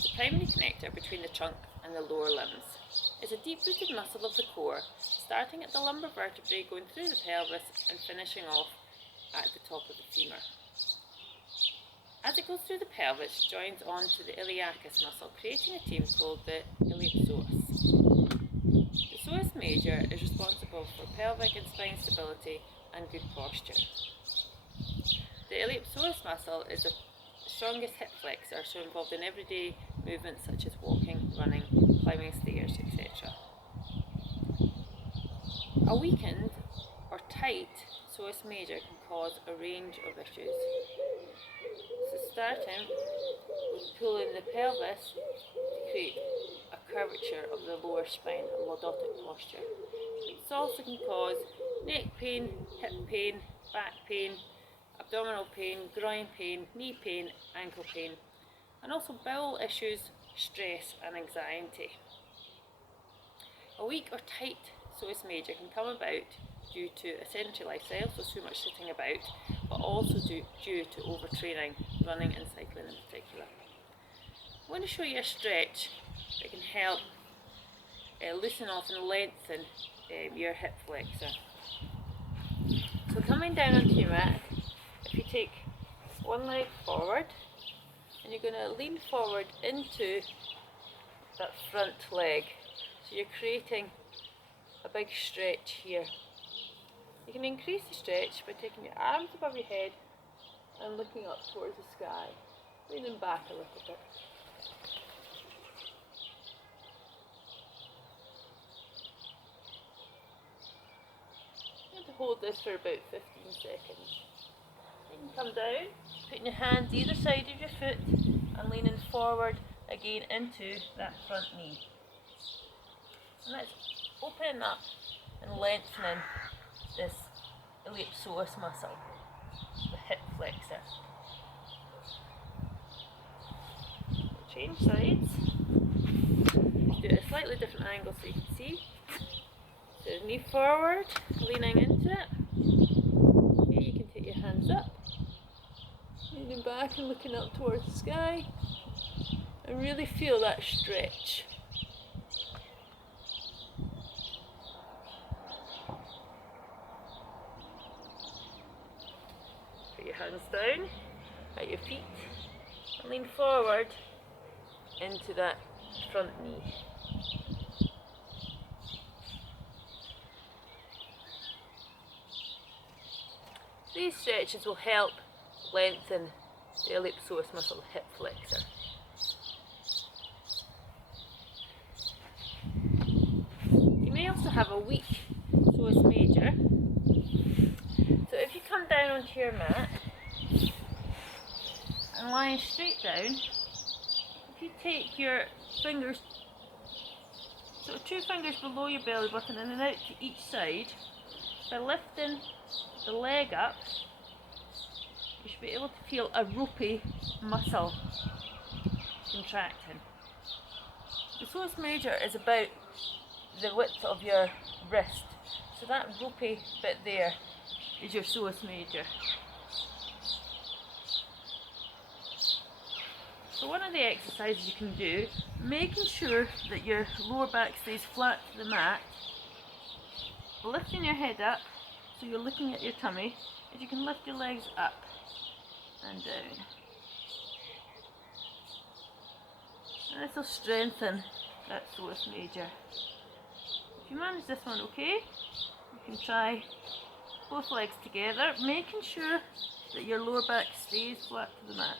is the primary connector between the trunk and the lower limbs. It's a deep-rooted muscle of the core, starting at the lumbar vertebrae, going through the pelvis and finishing off at the top of the femur. As it goes through the pelvis, it joins on to the iliacus muscle, creating a team called the iliopsoas. The psoas major is responsible for pelvic and spine stability and good posture. The iliopsoas muscle is the strongest hip flexor, so involved in everyday movements such as walking, running, climbing stairs, etc. A weakened or tight psoas major can cause a range of issues. So starting with pulling the pelvis to create a curvature of the lower spine, a lordotic posture. It also can cause neck pain, hip pain, back pain, abdominal pain, groin pain, knee pain, ankle pain, and also bowel issues, stress and anxiety. A weak or tight psoas major can come about due to a sedentary lifestyle, so too much sitting about, but also due to overtraining, running and cycling in particular. I'm going to show you a stretch that can help loosen off and lengthen your hip flexor. So coming down onto your mat, if you take one leg forward, and you're going to lean forward into that front leg, so you're creating a big stretch here. You can increase the stretch by taking your arms above your head and looking up towards the sky, leaning back a little bit. You have to hold this for about 15 seconds. You can come down, putting your hands either side of your foot and leaning forward again into that front knee. And that's opening up and lengthening this iliopsoas muscle, the hip flexor. Change sides. Do it at a slightly different angle so you can see. So knee forward, leaning into it. Okay, you can take your hands up, leaning back and looking up towards the sky, and really feel that stretch. Put your hands down at your feet and lean forward into that front knee. These stretches will help lengthen the iliopsoas muscle, hip flexor. You may also have a weak psoas major. So if you come down onto your mat and lying straight down, if you take your fingers, so 2 fingers below your belly button in and out to each side, by lifting the leg up, you should be able to feel a ropey muscle contracting. The psoas major is about the width of your wrist, so that ropey bit there is your psoas major. So one of the exercises you can do, making sure that your lower back stays flat to the mat, lifting your head up so you're looking at your tummy, is you can lift your legs up and down. And this will strengthen that psoas major. If you manage this one okay, you can try both legs together, making sure that your lower back stays flat to the mat.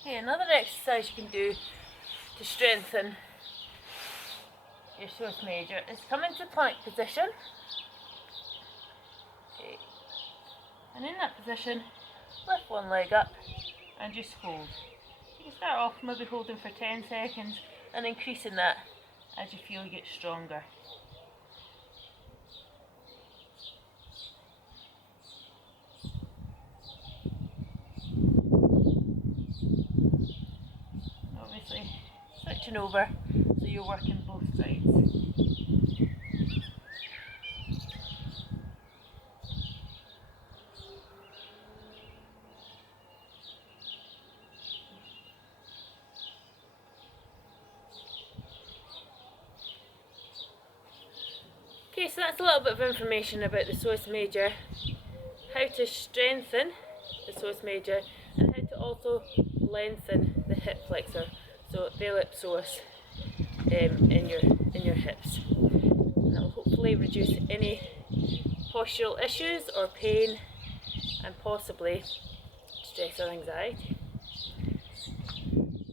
Okay, another exercise you can do to strengthen your psoas major is come into plank position. Okay. And in that position, lift one leg up and just hold. You can start off maybe holding for 10 seconds and increasing that as you feel you get stronger. switching over so you're working both sides. Okay, so that's a little bit of information about the psoas major, how to strengthen the psoas major, and how to also lengthen the hip flexor, so the iliopsoas in your hips. And that will hopefully reduce any postural issues or pain, and possibly stress or anxiety.